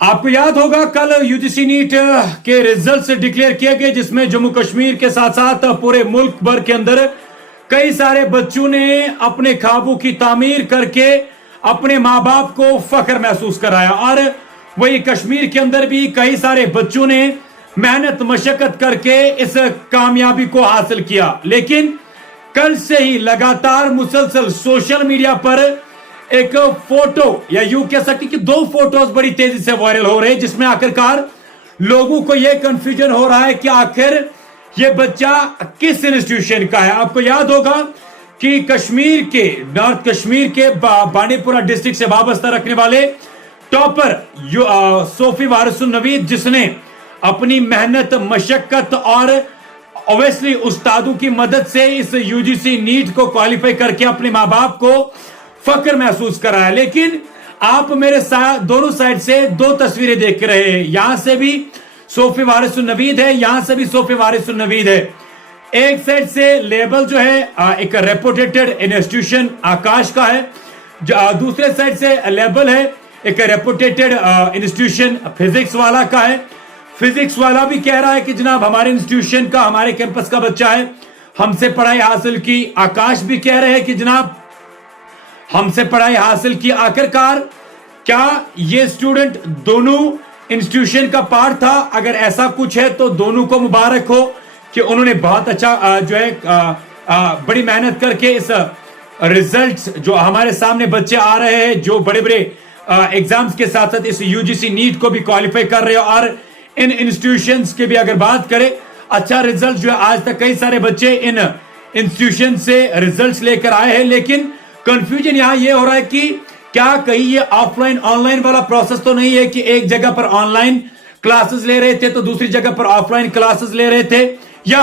आपको याद होगा कल यूजीसी नीट के रिजल्ट्स डिक्लेयर किए गए, जिसमें जम्मू कश्मीर के साथ साथ पूरे मुल्क भर के अंदर कई सारे बच्चों ने अपने ख्वाबों की तामीर करके अपने मां बाप को फख्र महसूस कराया। और वही कश्मीर के अंदर भी कई सारे बच्चों ने मेहनत मशक्कत करके इस कामयाबी को हासिल किया। लेकिन कल से ही लगातार मुसलसल सोशल मीडिया पर एक फोटो या यूं कह सकते कि दो फोटोज बड़ी तेजी से वायरल हो रहे हैं, जिसमें आखिरकार लोगों को यह कंफ्यूजन हो रहा है कि आखिर यह बच्चा किस इंस्टीट्यूशन का है। आपको याद होगा कि कश्मीर के नॉर्थ कश्मीर के बांडीपुरा डिस्ट्रिक्ट से वाबस्ता रखने वाले टॉपर सोफी वारिसुन नवीद, जिसने अपनी मेहनत मशक्कत और ऑब्वियसली उस्तादों की मदद से इस यूजीसी नीट को क्वालिफाई करके अपने मां बाप को फख्र महसूस कराया। लेकिन आप मेरे दोनों साइड से दो तस्वीरें देख रहे हैं, यहां से भी सोफी वारिसुन नवीद है, यहां से भी सोफी वारिसुन नवीद है। एक साइड से लेबल जो है एक रेपुटेटेड इंस्टीट्यूशन आकाश का है, दूसरे साइड से लेबल है एक रेपुटेटेड इंस्टीट्यूशन फिजिक्स वाला का है। फिजिक्स वाला भी कह रहा है कि जनाब हमारे इंस्टीट्यूशन का, हमारे कैंपस का बच्चा है, हमसे पढ़ाई हासिल की। आकाश भी कह रहे हैं कि जनाब हमसे पढ़ाई हासिल की। आखिरकार क्या ये स्टूडेंट दोनों इंस्टीट्यूशन का पार्ट था? अगर ऐसा कुछ है तो दोनों को मुबारक हो कि उन्होंने बहुत अच्छा जो है बड़ी मेहनत करके इस रिजल्ट्स जो हमारे सामने बच्चे आ रहे हैं, जो बड़े बड़े एग्जाम्स के साथ साथ इस यूजीसी नीट को भी क्वालिफाई कर रहे हो। और इन इंस्टीट्यूशंस की भी अगर बात करें, अच्छा रिजल्ट जो है आज तक कई सारे बच्चे इन इंस्टीट्यूशन से रिजल्ट्स लेकर आए हैं। लेकिन कंफ्यूजन यहां ये हो रहा है कि क्या कहीं ये ऑफलाइन ऑनलाइन वाला प्रोसेस तो नहीं है कि एक जगह पर ऑनलाइन क्लासेस ले रहे थे तो दूसरी जगह पर ऑफलाइन क्लासेस ले रहे थे, या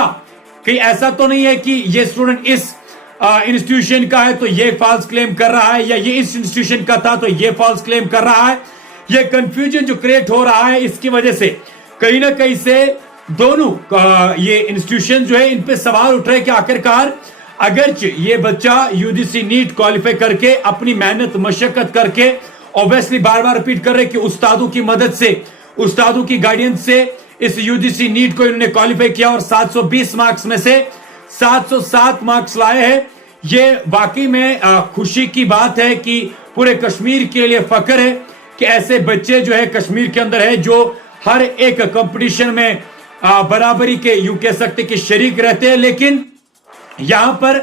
कहीं ऐसा तो नहीं है कि ये स्टूडेंट इस इंस्टीट्यूशन का है तो ये फॉल्स क्लेम कर रहा है, या ये इस इंस्टीट्यूशन का था तो ये फॉल्स क्लेम कर रहा है। ये कंफ्यूजन जो क्रिएट हो रहा है, इसकी वजह से कहीं ना कहीं से दोनों ये इंस्टीट्यूशन जो है इन पे सवाल उठ रहे हैं कि आखिरकार अगर ये बच्चा यूजीसी नीट क्वालिफाई करके अपनी मेहनत मशक्कत करके ऑब्वियसली बार बार रिपीट कर रहे कि उस्तादों की मदद से, उस्तादों की गाइडेंस से इस यूजीसी नीट को इन्होंने क्वालिफाई किया और 720 मार्क्स में से 707 मार्क्स लाए हैं। ये वाकई में खुशी की बात है कि पूरे कश्मीर के लिए फख्र है कि ऐसे बच्चे जो है कश्मीर के अंदर है जो हर एक कंपटीशन में बराबरी के यूं कह सकते कि शरीक रहते हैं। लेकिन यहां पर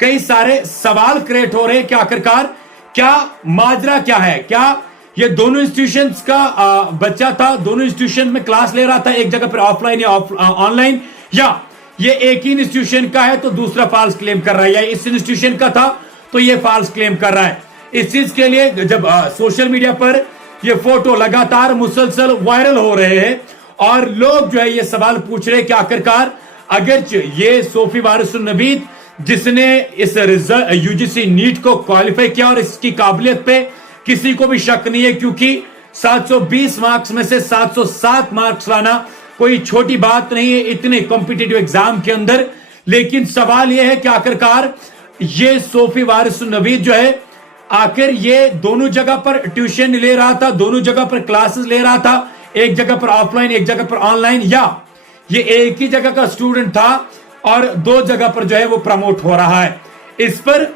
कई सारे सवाल क्रिएट हो रहे हैं कि आखिरकार क्या माजरा क्या है? क्या ये दोनों इंस्टीट्यूशंस का बच्चा था, दोनों इंस्टीट्यूशन में क्लास ले रहा था, एक जगह पर ऑफलाइन या ऑनलाइन, या ये एक ही इंस्टीट्यूशन का है तो दूसरा फॉल्स क्लेम कर रहा है, या इस इंस्टीट्यूशन का था तो ये फॉल्स क्लेम कर रहा है? इस चीज के लिए जब सोशल मीडिया पर ये फोटो लगातार मुसलसल वायरल हो रहे हैं और लोग जो है ये सवाल पूछ रहे हैं कि आखिरकार अगर ये सोफी वारिसुन नवीद जिसने इस यूजीसी नीट को क्वालिफाई किया और इसकी काबिलियत पे किसी को भी शक नहीं है, क्योंकि 720 मार्क्स में से 707 मार्क्स लाना कोई छोटी बात नहीं है इतने कॉम्पिटिटिव एग्जाम के अंदर। लेकिन सवाल यह है कि आखिरकार ये सोफी वारिसुन नवीद जो है आखिर ये दोनों जगह पर ट्यूशन ले रहा था, दोनों जगह पर क्लासेस ले रहा था, एक जगह पर ऑफलाइन एक जगह पर ऑनलाइन, या ये एक ही जगह का स्टूडेंट था और दो जगह पर जो है वो प्रमोट हो रहा है? इस पर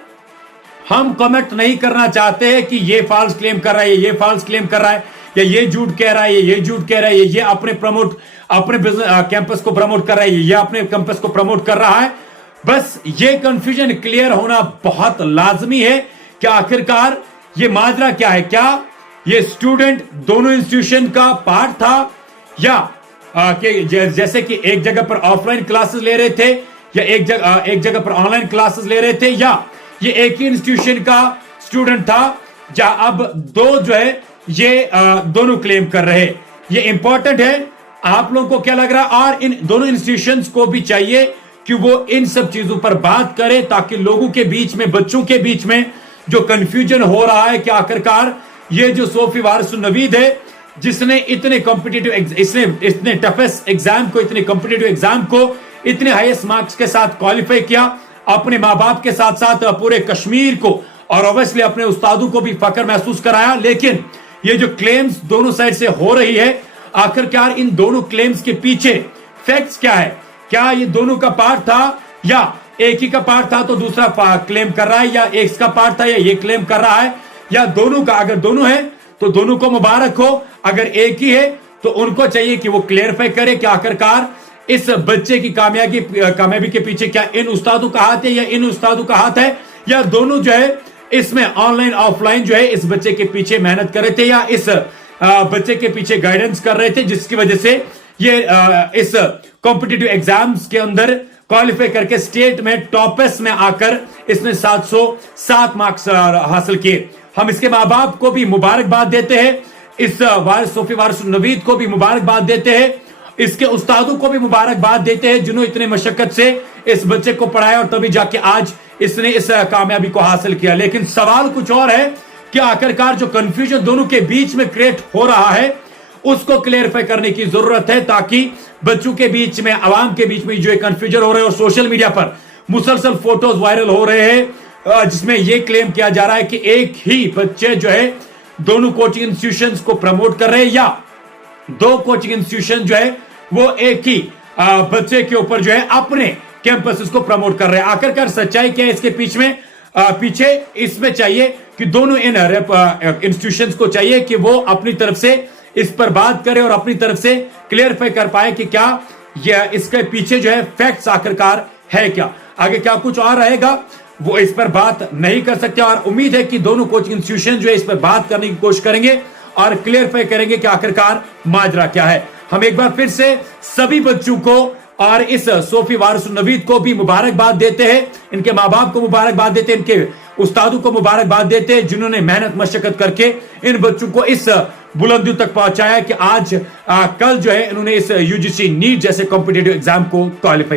हम कमेंट नहीं करना चाहते हैं कि ये फॉल्स क्लेम कर रहा है, ये फॉल्स क्लेम कर रहा है, या ये झूठ कह रहा है, ये झूठ कह रहा है, ये अपने कैंपस को प्रमोट कर रहा है, ये अपने कैंपस को प्रमोट कर रहा है। बस ये कंफ्यूजन क्लियर होना बहुत लाजमी है कि आखिरकार ये माजरा क्या है? क्या ये स्टूडेंट दोनों इंस्टीट्यूशन का पार्ट था, या कि जैसे कि एक जगह पर ऑफलाइन क्लासेस ले रहे थे या एक जगह पर ऑनलाइन क्लासेस ले रहे थे, या ये एक ही इंस्टीट्यूशन का स्टूडेंट था? अब दो जो है ये दोनों क्लेम कर रहे हैं। ये इंपॉर्टेंट है। आप लोगों को क्या लग रहा है? और इन दोनों इंस्टीट्यूशंस को भी चाहिए कि वो इन सब चीजों पर बात करें ताकि लोगों के बीच में, बच्चों के बीच में जो कंफ्यूजन हो रहा है कि आखिरकार ये जो सोफी वारिसुन नवीद है जिसने इतने कॉम्पिटिटिव इतने टफेस्ट एग्जाम को, इतने कॉम्पिटिटिव एग्जाम को इतने हाईएस्ट मार्क्स के साथ क्वालिफाई किया, अपने मां बाप के साथ साथ पूरे कश्मीर को और ऑब्वियसली अपने उस्तादों को भी फख्र महसूस कराया। लेकिन ये जो क्लेम्स दोनों साइड से हो रही है, आखिरकार इन दोनों क्लेम्स के पीछे फैक्ट्स क्या है? क्या ये दोनों का पार्ट था या एक ही का पार्ट था तो दूसरा क्लेम कर रहा है, या एक का पार्ट था या ये क्लेम कर रहा है, या दोनों का? अगर दोनों है तो दोनों को मुबारक हो, अगर एक ही है तो उनको चाहिए कि वो क्लियरिफाई करे कि आखिरकार इस बच्चे की कामयाबी के पीछे क्या इन उस्तादों का हाथ है या इन उस्तादों का हाथ है, या दोनों जो है इसमें ऑनलाइन ऑफलाइन जो है इस बच्चे के पीछे मेहनत कर रहे थे या इस बच्चे के पीछे गाइडेंस कर रहे थे, जिसकी वजह से ये इस कॉम्पिटिटिव एग्जाम्स के अंदर क्वालिफाई करके स्टेट में टॉपर्स में आकर इसने 707 मार्क्स हासिल किए। हम इसके माँ बाप को भी मुबारकबाद देते हैं, इस सोफी वारिस नवीद को भी मुबारकबाद देते हैं, इसके उस्तादों को भी मुबारकबाद देते हैं जिन्होंने इतने मशक्कत से इस बच्चे को पढ़ाया और तभी जाके आज इसने इस कामयाबी को हासिल किया। लेकिन सवाल कुछ और है कि आखिरकार जो कंफ्यूजन दोनों के बीच में क्रिएट हो रहा है उसको क्लियरिफाई करने की जरूरत है, ताकि बच्चों के बीच में, आवाम के बीच में जो कंफ्यूजन हो रहा है और सोशल मीडिया पर मुसलसल फोटोज वायरल हो रहे हैं जिसमें यह क्लेम किया जा रहा है कि एक ही बच्चे जो है दोनों कोचिंग इंस्टीट्यूशंस को प्रमोट कर रहे हैं, या दो कोचिंग इंस्टीट्यूशन जो है वो एक ही बच्चे के ऊपर जो है अपने कैंपस को प्रमोट कर रहे हैं। आखिरकार सच्चाई क्या है इसके पीछे इसमें चाहिए कि दोनों इन इंस्टीट्यूशंस को चाहिए कि वो अपनी तरफ से इस पर बात करे और अपनी तरफ से क्लियरिफाई कर पाए कि क्या यह इसके पीछे जो है फैक्ट्स आखिरकार है क्या। आगे क्या कुछ और रहेगा वो इस पर बात नहीं कर सकते, और उम्मीद है कि दोनों कोचिंग इंस्टीट्यूशन जो है इस पर बात करने की कोशिश करेंगे और क्लियरिफाई करेंगे कि आखिरकार माजरा क्या है। हम एक बार फिर से सभी बच्चों को और इस सोफी वारिस नवीद को भी मुबारकबाद देते हैं, इनके माँ बाप को मुबारकबाद देते हैं, इनके उस्तादों को मुबारकबाद देते हैं जिन्होंने मेहनत मशक्कत करके इन बच्चों को इस बुलंदियों तक पहुंचाया कि आज कल जो है इन्होंने इस यूजीसी नीट जैसे कॉम्पिटिटिव एग्जाम को क्वालिफाई